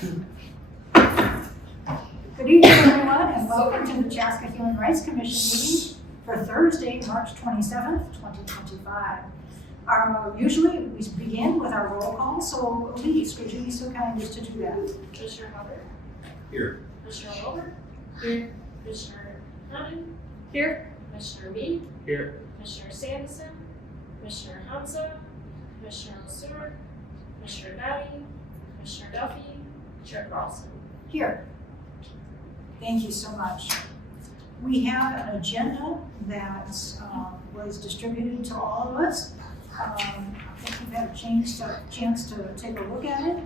Good evening, everyone, and welcome to the Chaska Human Rights Commission meeting for Thursday, March 27th, 2025. Usually we begin with our roll call, so Elise, could you be so kind as to do that? Commissioner Hubbard? Here. Commissioner Wilbur? Here. Commissioner Hammond? Here. Commissioner Meade? Here. Commissioner Sanderson? Commissioner Hamza? Commissioner LeSueur? Commissioner Batty? Commissioner Duffy? Chair Carlson. Here. Thank you so much. We have an agenda that was distributed to all of us. I think we've had a chance to take a look at it.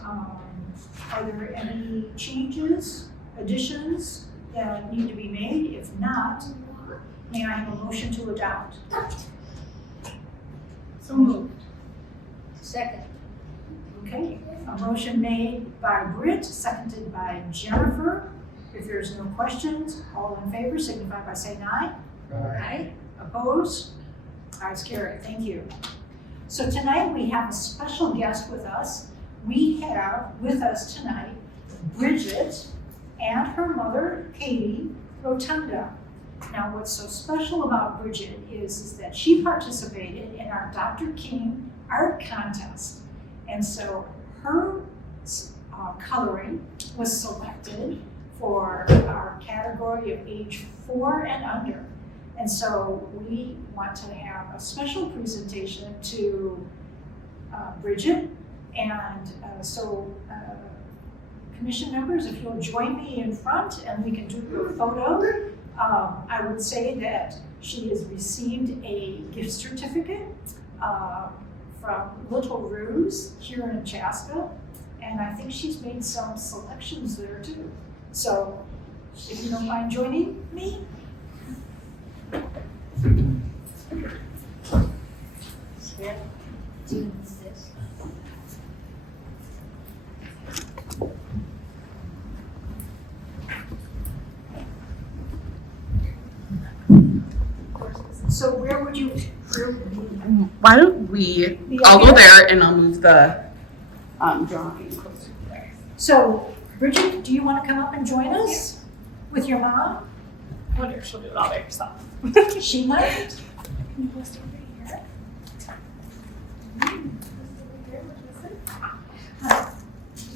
Are there any changes, additions that need to be made? If not, may I have a motion to adopt? So moved. Second. Okay, a motion made by Britt, seconded by Jennifer. If there's no questions, all in favor signify by saying aye. Aye. Opposed? Ayes carried. Thank you. So tonight we have a special guest with us. We have with us tonight Bridget and her mother, Katie Rotunda. Now what's so special about Bridget is that she participated in our Dr. King art contest. And so her coloring was selected for our category of age 4 and under. And so we want to have a special presentation to Bridget. And so commission members, if you'll join me in front and we can do a photo. I would say that she has received a gift certificate from Little Ruse here in Chaska. And I think she's made some selections there too. So, if you don't mind joining me. So where would you be? Why don't we, I'll go there and I'll move the drawing closer there. So, Bridget, do you want to come up and join us with your mom? I wonder if she'll do it all by herself. She might. Can you go stand right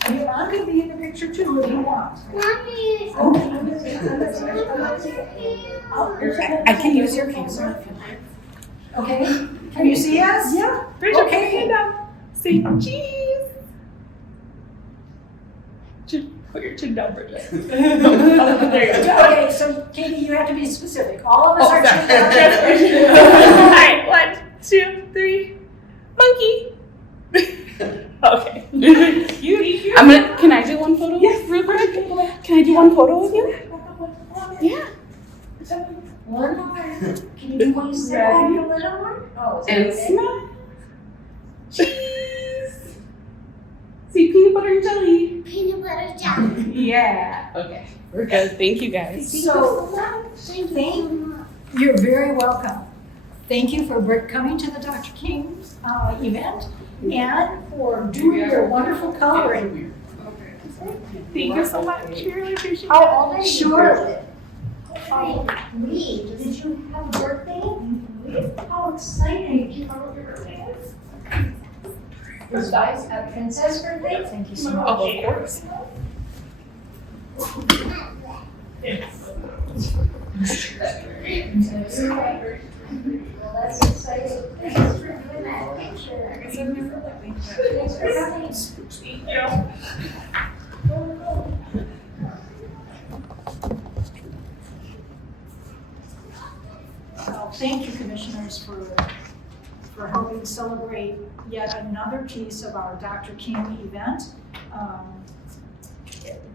here? Your mom can be in the picture too if you want. Mommy. I can use your camera if you like. Okay, can you see us? Yeah. Bridget, Okay. put your hand down. Say cheese. Put your chin down, Bridget. There you go. Okay, so Katie, you have to be specific. All of us are sorry. together. All right, 1, 2, 3. Monkey. Okay. I'm gonna. Can I do one photo? Yes. Real quick. Can I do one photo with you? Yeah. One more. Can you do one step back a little more? Oh, And okay. smile. Cheese. See, peanut butter and jelly. Peanut butter jelly. Yeah. Okay. We're good. Thank you guys. So, Thank you. you're very welcome. Thank you for coming to the Dr. King event and for doing your wonderful coloring. Thank you so much. We really appreciate it. How old are you? Sure. Lee, did you have a birthday? How exciting. How your birthday is? It's guys, a princess birthday? Thank you so much. Oh, of course. Well, that's exciting. Thanks for doing that picture. Thanks for coming. Thank you. Well, thank you, commissioners, for helping celebrate yet another piece of our Dr. King event.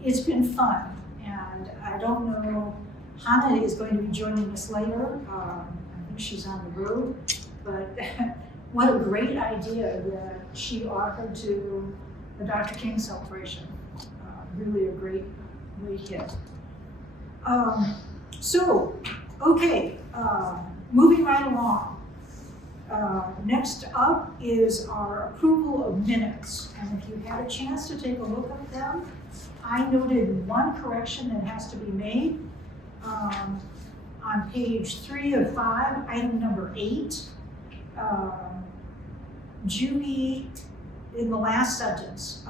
It's been fun, and I don't know, Hannah is going to be joining us later. I think she's on the road, but what a great idea that she offered to the Dr. King celebration. Really a great hit. Okay, moving right along. Next up is our approval of minutes. And if you had a chance to take a look at them, I noted one correction that has to be made. On page 3 of 5, item number 8, Judy, in the last sentence,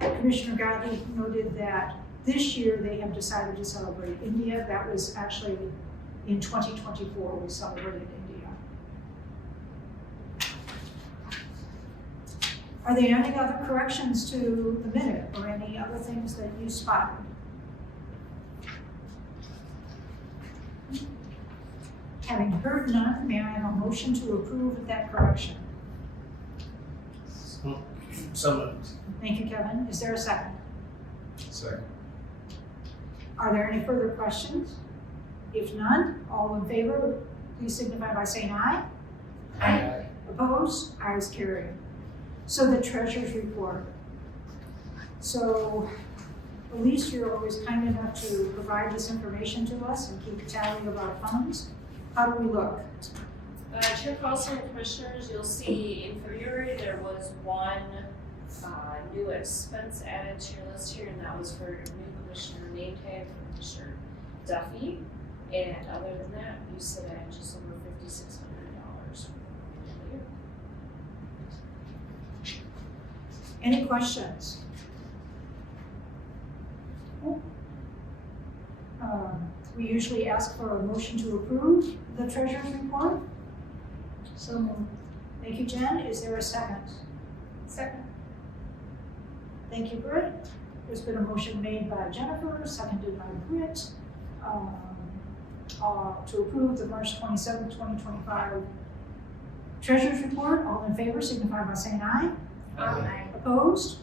Commissioner Godley noted that this year they have decided to celebrate India. That was actually in 2024 we celebrated India. Are there any other corrections to the minute or any other things that you spotted? Having heard none, may I have a motion to approve that correction? So moved. Thank you, Kevin. Is there a second? Second. Are there any further questions? If none, all in favor, please signify by saying aye. Aye. Opposed? Ayes carried. So the treasurer's report. So Elise, you're always kind enough to provide this information to us and keep tally of our funds. How do we look? Chair Carlson and Commissioners, you'll see in February there was one new expense added to your list here, and that was for new Commissioner name tag for Commissioner Duffy. And other than that, you sit at just over $5,600. Any questions? We usually ask for a motion to approve the treasurer's report. So moved. Thank you, Jen. Is there a second? Second. Thank you, Britt. There's been a motion made by Jennifer, seconded by Britt, to approve the March 27, 2025 treasurer's report. All in favor signify by saying aye. Aye. Opposed?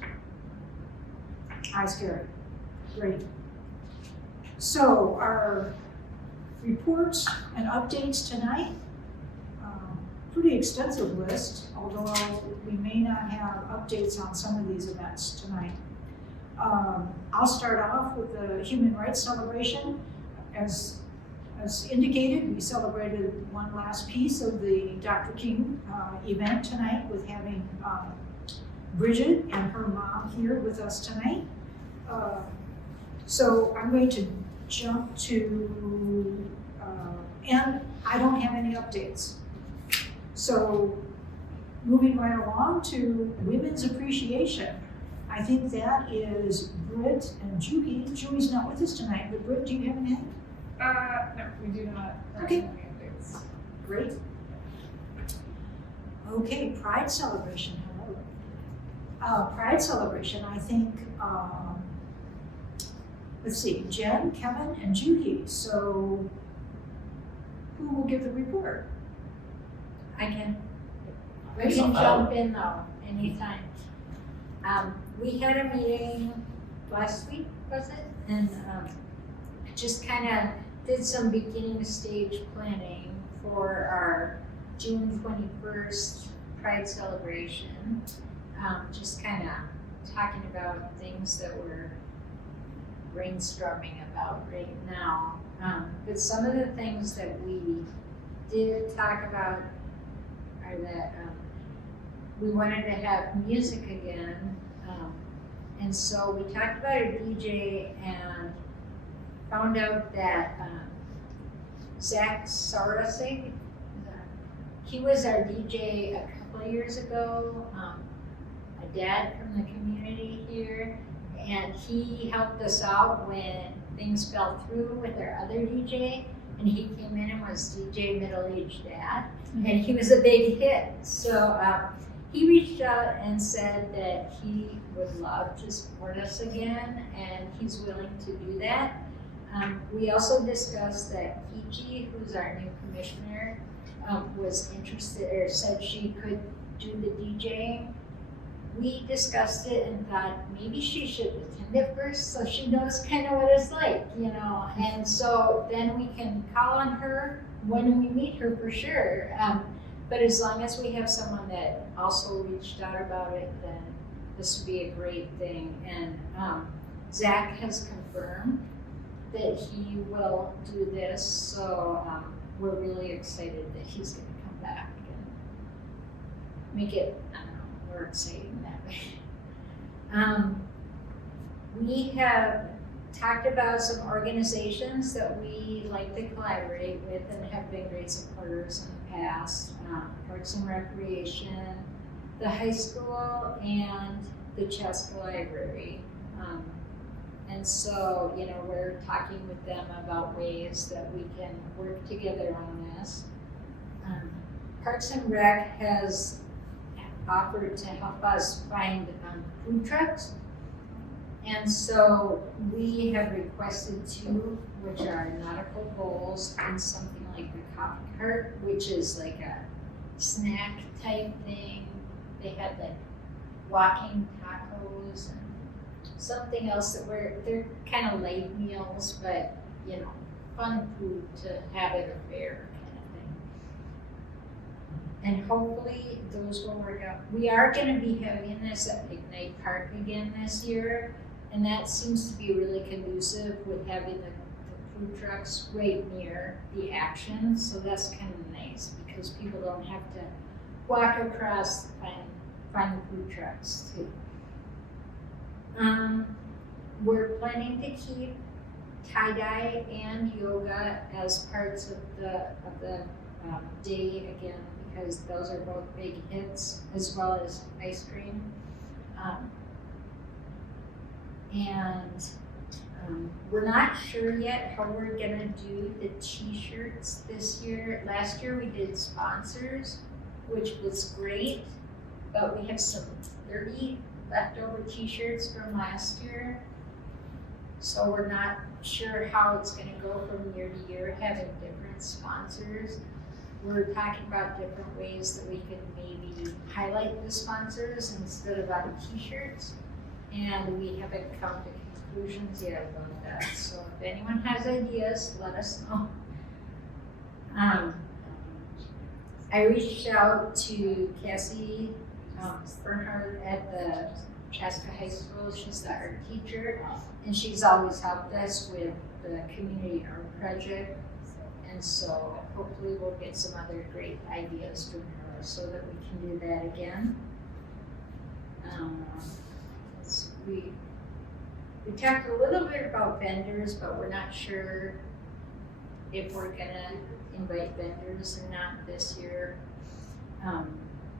Ayes carried. Great. So our reports and updates tonight, pretty extensive list, although we may not have updates on some of these events tonight. I'll start off with the Human Rights Celebration. As indicated, we celebrated one last piece of the Dr. King event tonight with having Bridget and her mom here with us tonight. So I'm going to jump to, and I don't have any updates. So moving right along to Women's Appreciation. I think that is Britt and Juhi. Juhi's not with us tonight, but Britt, do you have anything? No, we do not. Okay. Have any updates. Great. Okay, Pride Celebration, hello. Pride Celebration, I think, let's see, Jen, Kevin, and Juhi. So who will give the report? I can jump in though, anytime. We had a meeting last week, was it? And just kind of did some beginning stage planning for our June 21st Pride celebration. Just kind of talking about things that we're brainstorming about right now. But some of the things that we did talk about are that we wanted to have music again. And so we talked about a DJ and found out that Zach Sarasik, he was our DJ a couple of years ago, a dad from the community here, and he helped us out when things fell through with our other DJ, and he came in and was DJ Middle-Aged Dad, and he was a big hit. So he reached out and said that he would love to support us again, and he's willing to do that. We also discussed that Kichi, who's our new commissioner, was interested or said she could do the DJing. We discussed it and thought maybe she should attend it first so she knows kind of what it's like, you know. And so then we can call on her when we meet her for sure. But as long as we have someone that also reached out about it, then this would be a great thing. And Zach has confirmed that he will do this, so we're really excited that he's going to come back make it, I don't know, more exciting that way. We have talked about some organizations that we like to collaborate with and have been great supporters in the past. Parks and Recreation, the high school, and the Chaska Library. And so, you know, we're talking with them about ways that we can work together on this. Parks and Rec has offered to help us find food trucks. And so we have requested 2, which are nautical bowls and something like the coffee cart, which is like a snack type thing. They had like walking tacos and something else that they're kind of light meals, but you know, fun food to have at a fair kind of thing. And hopefully those will work out. We are going to be having this at Ignite Park again this year, and that seems to be really conducive with having the food trucks right near the action. So that's kind of nice because people don't have to walk across to find the food trucks too. We're planning to keep tie-dye and yoga as parts of the day again, because those are both big hits, as well as ice cream. We're not sure yet how we're gonna do the t-shirts this year. Last year we did sponsors, which was great, but we have some 30 leftover t-shirts from last year. So we're not sure how it's gonna go from year to year, having different sponsors. We're talking about different ways that we could maybe highlight the sponsors instead of on t-shirts. And we haven't come to conclusions yet about that. So if anyone has ideas, let us know. I reached out to Cassie Bernhardt at the Chaska High School. She's the art teacher, and she's always helped us with the community art project. And so hopefully we'll get some other great ideas from her so that we can do that again. We talked a little bit about vendors, but we're not sure if we're gonna invite vendors or not this year.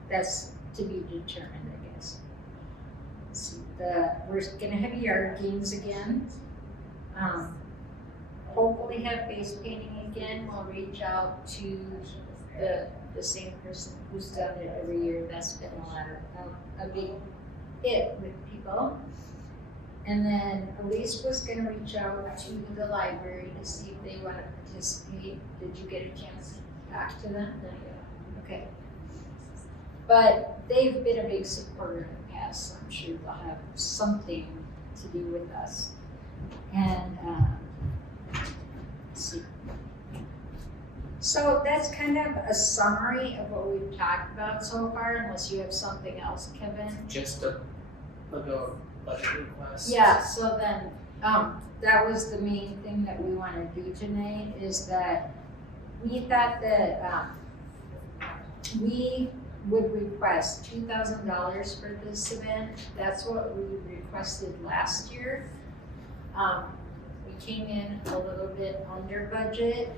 That's to be determined, I guess. We're gonna have yard games again. Hopefully have face painting again. We'll reach out to the same person who's done it every year. That's been a big hit with people. And then Elise was gonna reach out to the library to see if they wanna participate. Did you get a chance to talk to them? Okay. But they've been a big supporter in the past, so I'm sure they'll have something to do with us. And let's see. So that's kind of a summary of what we've talked about so far, unless you have something else, Kevin. Just a budget request. Yeah, so then, that was the main thing that we want to do tonight, is that we thought that, we would request $2,000 for this event. That's what we requested last year. We came in a little bit under budget,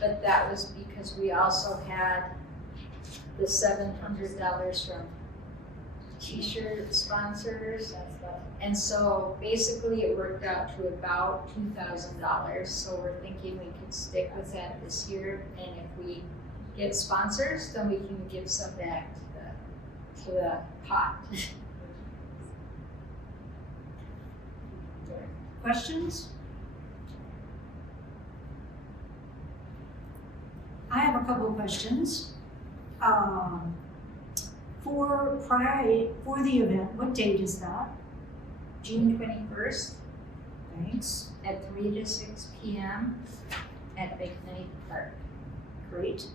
but that was because we also had the $700 from t-shirt sponsors. And so basically it worked out to about $2,000. So we're thinking we can stick with that this year. And if we get sponsors, then we can give some back to the pot. Questions? I have a couple of questions. For the event, what date is that? June 21st Thanks. at 3 to 6 p.m. at Ignite Park. Great.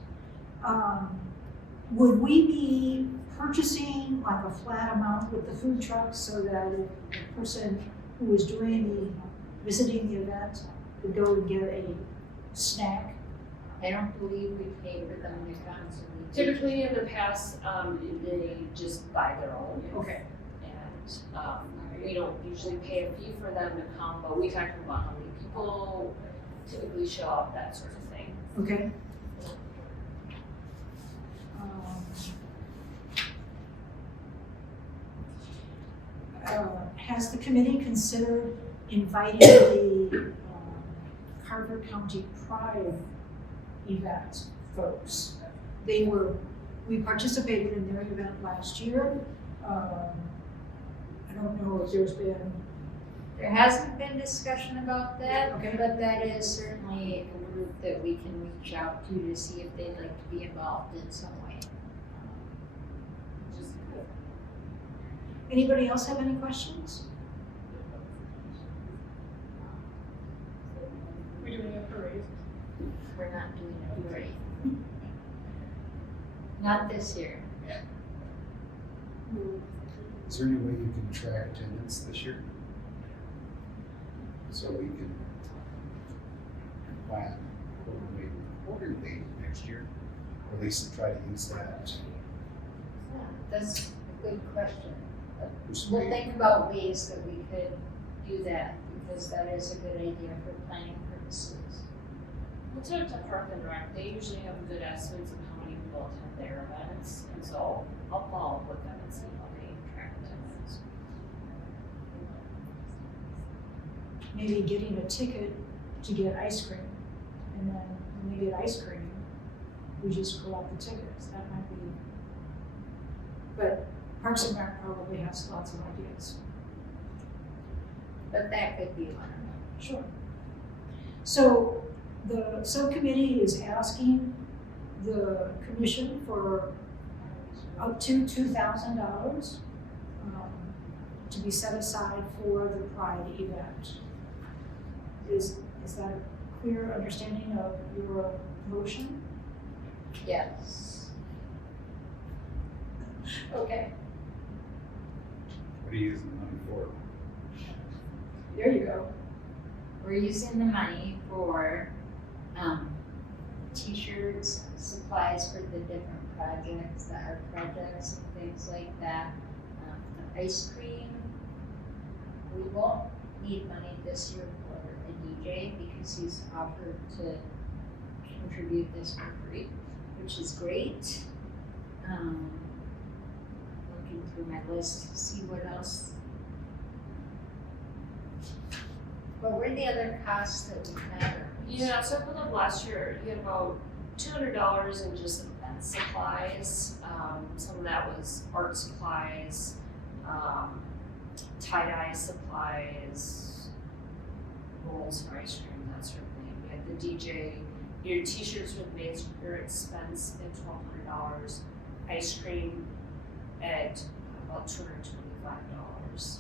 Would we be purchasing like a flat amount with the food trucks so that the person who is visiting the event could go and get a snack I don't believe we paid for them to come, so we. Typically in the past, they just buy their own. Okay. And we don't usually pay a fee for them to come, but we talk about how many people typically show up, that sort of thing. Okay. Has the committee considered inviting the Carver County Pride event folks? We participated in their event last year. I don't know if there's been. There hasn't been discussion about that, Okay. but that is certainly a group that we can reach out to see if they'd like to be involved in some way. Anybody else have any questions? We're doing a parade. We're not doing a parade. Not this year. Is there any way you can track attendance this year? So we can plan quarterly next year, or at least try to use that. That's a good question. This We'll way- think about ways that we could do that, because that is a good idea for planning purposes. We'll talk to Park and Rec, they usually have good estimates of how many people attend their events, and so I'll follow up with them and see how they track attendance. Maybe getting a ticket to get ice cream, and then when they get ice cream, we just collect the tickets. That might be. But Parks and Rec probably has lots of ideas. But that could be one of them. Sure. So the subcommittee is asking the commission for up to $2,000 to be set aside for the Pride event. Is that a clear understanding of your motion? Yes. Okay, What are you using the money for? there you go. We're using the money for t-shirts, supplies for the different projects, the art projects and things like that. The ice cream, we won't need money this year for a DJ because he's offered to contribute this for free, which is great. Looking through my list to see what else. What were the other costs that we had? Yeah, so for the last year, you had about $200 in just event supplies. Some of that was art supplies, tie-dye supplies, bowls for ice cream, that sort of thing. We had the DJ, your t-shirts with major expense at $1,200, ice cream at about $225.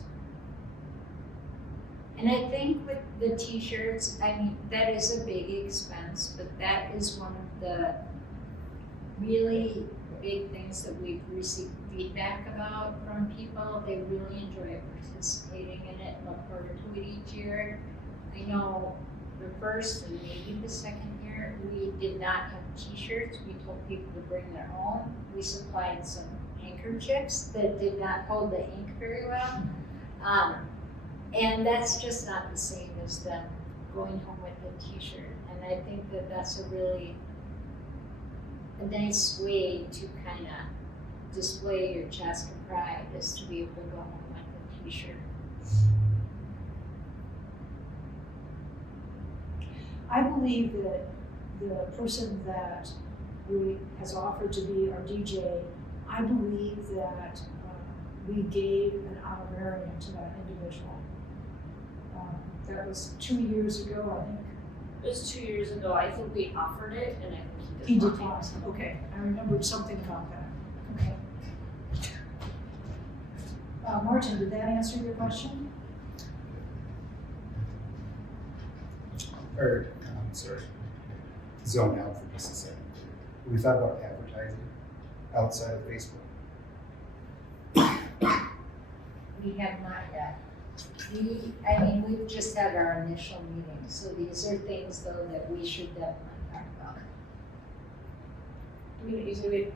And I think with the t-shirts, I mean, that is a big expense, but that is one of the really big things that we've received feedback about from people. They really enjoy participating in it and look forward to it each year. I know the first and maybe the second year, we did not have t-shirts. We told people to bring their own. We supplied some handkerchiefs that did not hold the ink very well. And that's just not the same as them going home with a t-shirt. And I think that that's a nice way to kind of display your Chaska pride, is to be able to go home with a t-shirt. I believe that the person that has offered to be our DJ, I believe that we gave an honorarium to that individual. That was 2 years ago, I think. It was 2 years ago, I think we offered it, and I think He he did declined. not. Okay, I remembered something about that. Okay. Martin, did that answer your question? Or, sorry, zone out for just a second. We thought about advertising outside of Facebook. We have not yet. We've just had our initial meeting, so these are things though that we should definitely talk about. You said we had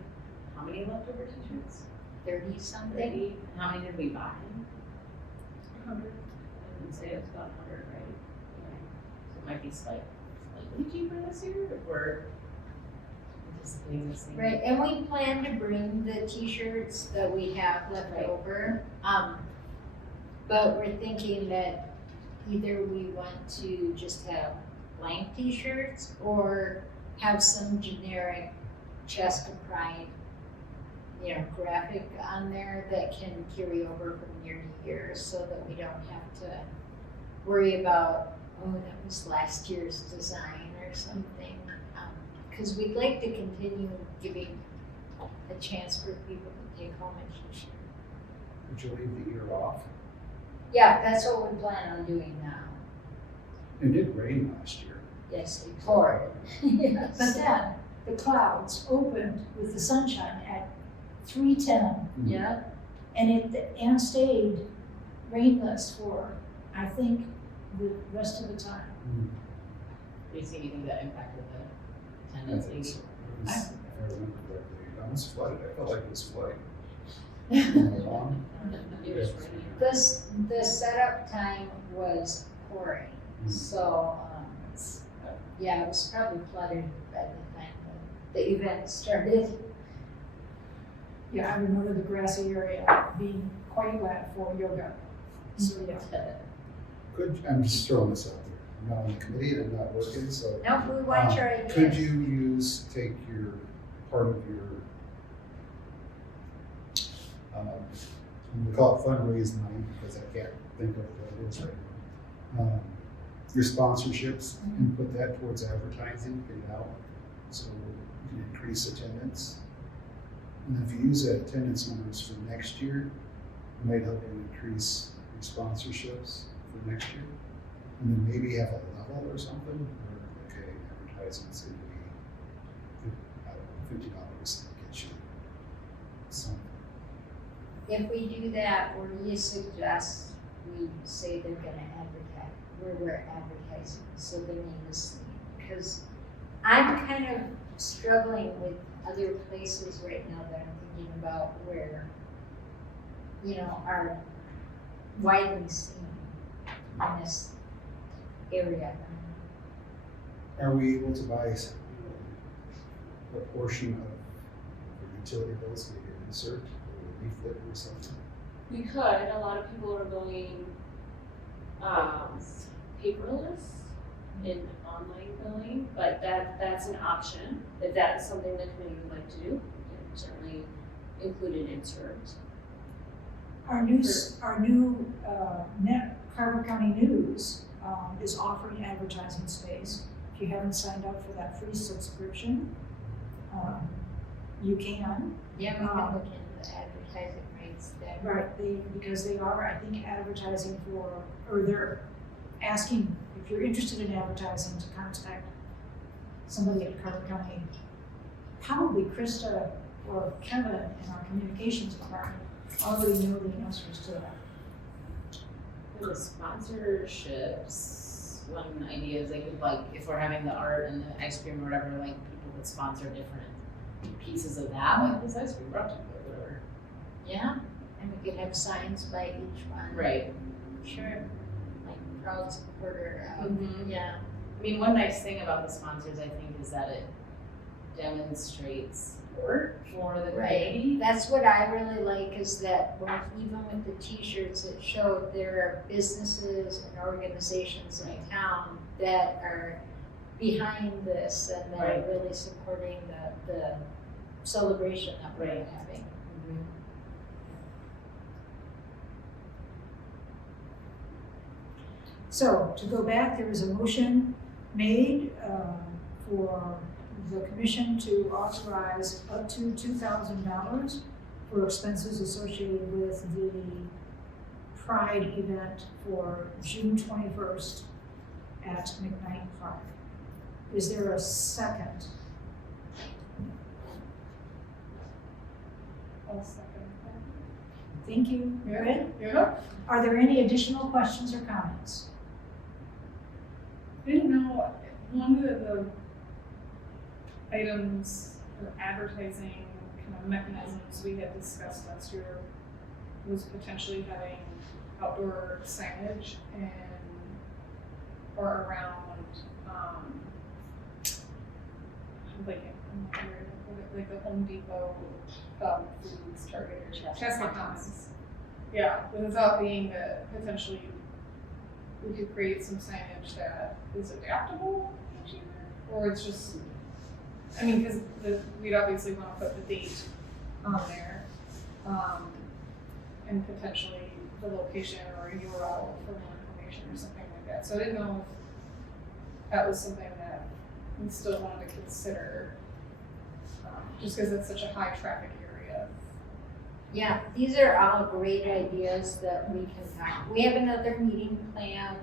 how many leftover t-shirts? 30-something. 30. And how many did we buy? 100. I would say it's about 100, right? Okay. So it might be slightly cheaper this year if we're anticipating the same. Right, and we plan to bring the t-shirts that we have left Right. over. But we're thinking that either we want to just have blank t-shirts or have some generic Chaska Pride, graphic on there that can carry over from year to year so that we don't have to worry about, oh, that was last year's design or something. Because we'd like to continue giving a chance for people to take home a t-shirt. Would you leave the year off? Yeah, that's what we plan on doing now. It did rain last year. Yes, it poured. Yes. But then the clouds opened with the sunshine at 3:10 Yeah, and stayed rainless for, I think, the rest of the time. Do you see anything that impacted the I attendance? think so. It was, if I remember correctly, it almost flooded. I felt like it was flooding. Am I wrong? It was raining. the setup time was pouring, so, it was probably flooded by the time the event started. Yeah, I remember the grassy area being quite wet for yoga. So, yeah. I'm just throwing this out there. I'm not on the committee and I'm not working, so. Nope, we want your ideas. Could you take your, part of your, we call it fundraise money because I can't think of what it is right now. Your sponsorships and put that towards advertising, get it out, so you can increase attendance. And then if you use that attendance numbers for next year, it might help you increase your sponsorships for next year. And then maybe have a level or something, or okay, advertising seem to be, I don't know, $50 to get you something. If we do that, or you suggest we say they're gonna advertise, where we're advertising, so their name is seen. Because I'm kind of struggling with other places right now that I'm thinking about where, are widely seen in this area. Are we able to buy a portion of the utility bills, maybe an insert or a leaflet or something? We could, a lot of people are going paperless in online billing, but that's an option. If that is something the committee would like to do, we can certainly include an insert. Our new Carver County News is offering advertising space. If you haven't signed up for that free subscription, you can. Yeah, we can look into the advertising rates there. Right, because they are, I think, advertising for, or they're asking, if you're interested in advertising, to contact somebody at Carver County. Probably Krista or Kevin in our communications department already know the answers to that. For the sponsorships, one idea is they could, like, if we're having the art and the ice cream or whatever, like, people could sponsor different pieces of that, like this ice cream brought to you or whatever. Yeah, and we could have signs by each one. Right. Sure, like proud supporter of, Mhm. yeah. I mean, one nice thing about the sponsors, I think, is that it demonstrates support for the community. That's what I really like, is that even with the t-shirts, it showed there are businesses and organizations in town that are behind this and that are really supporting the celebration that we're having. So, to go back, there was a motion made for the commission to authorize up to $2,000 for expenses associated with the Pride event for June 21st at McKnight Park. Is there a second? I'll second that. Thank you, Meredith. Yeah. Are there any additional questions or comments? I didn't know, one of the items or advertising kind of mechanisms we had discussed last year was potentially having outdoor signage and or around like the Home Depot foods Target or Chaska Commons. Yeah, without being that potentially we could create some signage that is adaptable each year, or it's just, I mean, because we'd obviously want to put the date on there, and potentially the location or a URL for more information or something like that. So I didn't know if that was something that we still wanted to consider, just because it's such a high traffic area. Yeah, these are all great ideas that we can talk. We have another meeting planned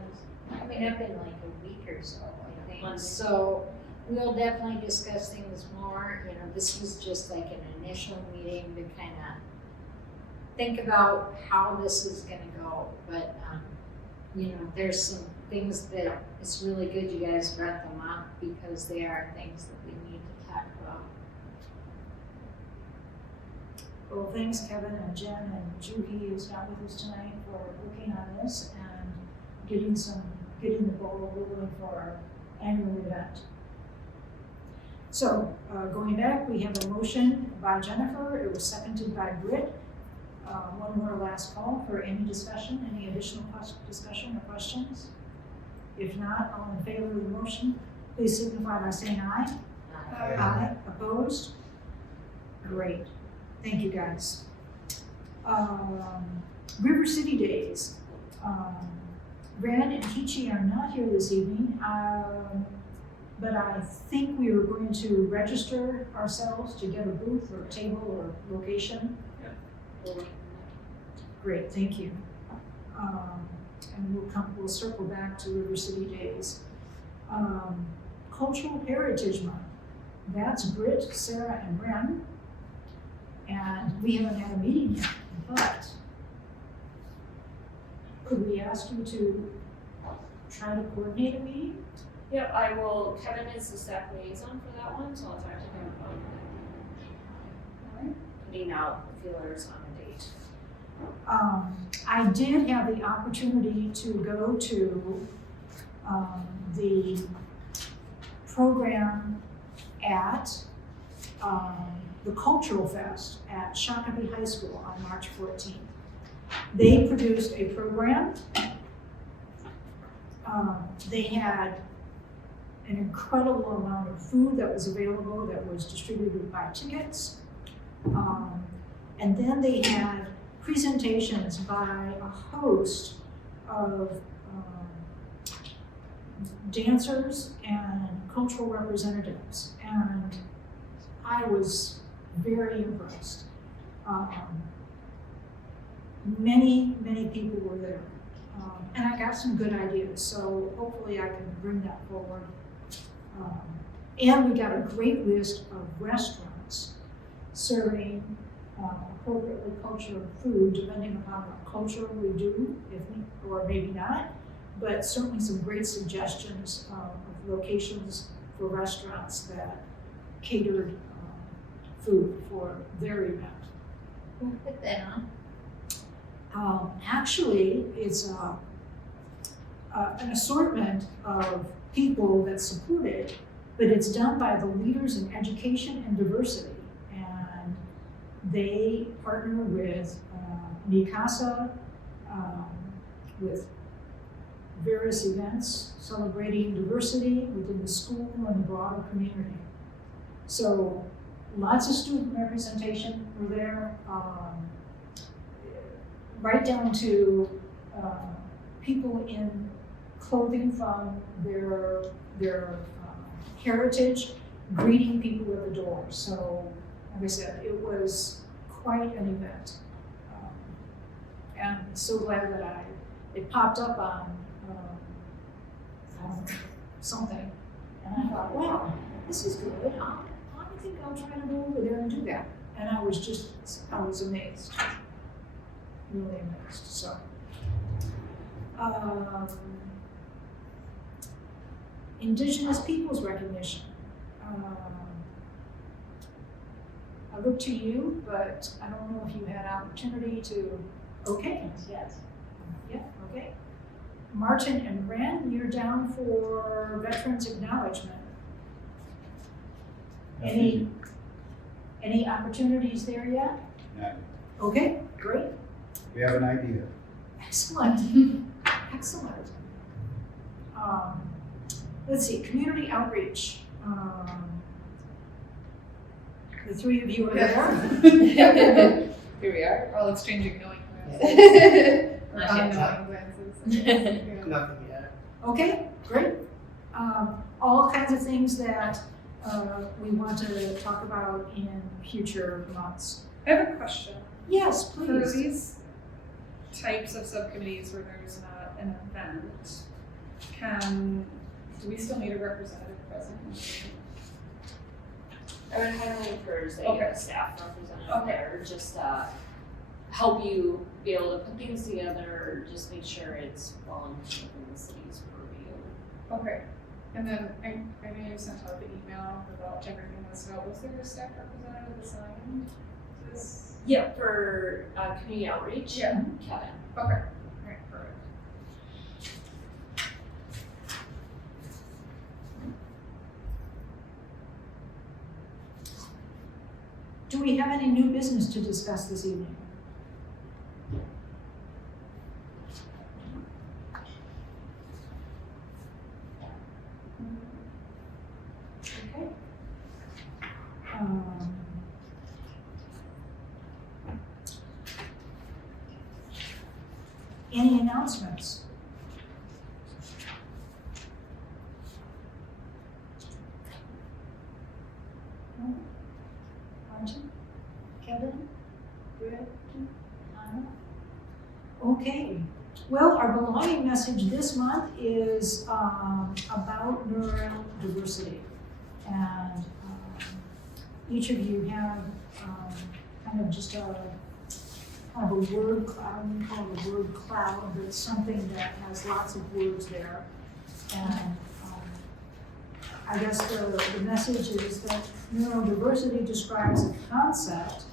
coming up in like a week or so, I think. So we'll definitely discuss things more. You know, this was just like an initial meeting to kind of think about how this is gonna go. But, you know, there's some things that it's really good you guys brought them up because they are things that we need to talk about. Well, thanks Kevin and Jen and Juhi is not with us tonight for working on this and getting the ball rolling for our annual event. So, going back, we have a motion by Jennifer, it was seconded by Britt. One more last call for any discussion, any additional discussion or questions? If not, all in favor of the motion, please signify by saying aye. Aye. Opposed? Great. Thank you, guys. River City Days. Red and Kichi are not here this evening, but I think we were going to register ourselves to get a booth or a table or location. Yep. Great, thank you. And we'll circle back to River City Days. Cultural Heritage Month. That's Britt, Sarah, and Ren. And we haven't had a meeting yet, but could we ask you to try to coordinate a meeting? Yep, I will, Kevin is the staff liaison for that one, so I'll talk to him about putting out feelers on a date. I did have the opportunity to go to the program at the Cultural Fest at Shakopee High School on March 14th. They produced a program. They had an incredible amount of food that was available that was distributed by tickets. And then they had presentations by a host of dancers and cultural representatives. And I was very impressed. Many people were there. And I got some good ideas, so hopefully I can bring that forward. And we got a great list of restaurants serving appropriately cultural food, depending upon what culture we do, or maybe not, but certainly some great suggestions of locations for restaurants that catered food for their event. Who put that on? Actually, it's an assortment of people that support it, but it's done by the Leaders in Education and Diversity. And they partner with Mikasa, with various events celebrating diversity within the school and the broader community. So lots of student representation were there. Right down to people in clothing from their heritage, greeting people at the door. So, like I said, it was quite an event. And so glad that it popped up on something. And I thought, wow, this is good. I think I'll try to go over there and do that. And I was amazed. Really amazed. So, Indigenous peoples recognition. I look to you, but I don't know if you had opportunity to, okay. Yes. Yeah, okay. Martin and Ren, you're down for Veterans Acknowledgement. Any opportunities there yet? No. Okay, great, We have an idea. excellent, excellent. Let's see, community outreach. The three of you are there. Here we are, all exchanging knowing glances. Or unknowing glances. Nothing yet. Okay, great. All kinds of things that we want to talk about in future months. I have a question. Yes, For please. these types of subcommittees where there's not an event, do we still need a representative present? I would highly encourage that you Okay. have a staff representative Okay. there, just help you be able to put things together, just make sure it's well within the city's purview. Okay, and then I know you sent out the email about everything listed out, was there a staff representative assigned to this? Yeah, for community outreach, Yeah. Kevin. Okay, alright, perfect. Do we have any new business to discuss this evening? Okay. Any announcements? No? Martin? Kevin? Brett? Anna? Okay. Well, our belonging message this month is about neurodiversity. And each of you have kind of just a word cloud, we call it a word cloud, but it's something that has lots of words there. And I guess the message is that neurodiversity describes a concept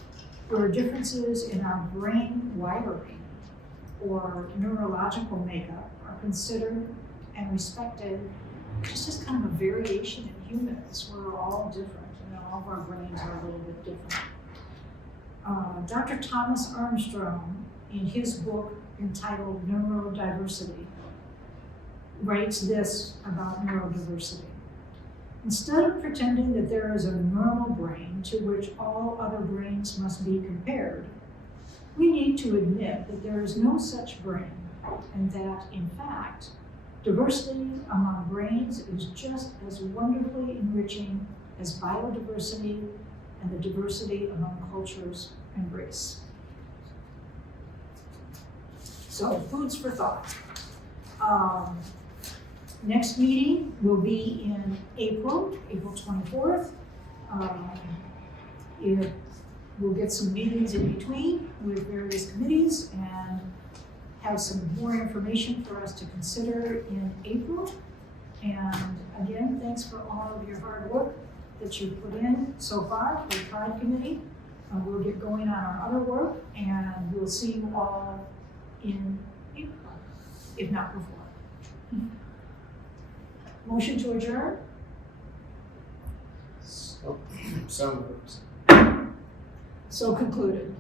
where differences in our brain wiring or neurological makeup are considered and respected just as kind of a variation in humans. We're all different, all of our brains are a little bit different. Dr. Thomas Armstrong, in his book entitled Neurodiversity, writes this about neurodiversity. Instead of pretending that there is a normal brain to which all other brains must be compared, we need to admit that there is no such brain, and that, in fact, diversity among brains is just as wonderfully enriching as biodiversity and the diversity among cultures and race. So, foods for thought. Next meeting will be in April 24th. We'll get some meetings in between with various committees and have some more information for us to consider in April. And again, thanks for all of your hard work that you've put in so far for the Pride Committee. We'll get going on our other work, and we'll see you all in April, if not before. Motion to adjourn? So moved. So concluded.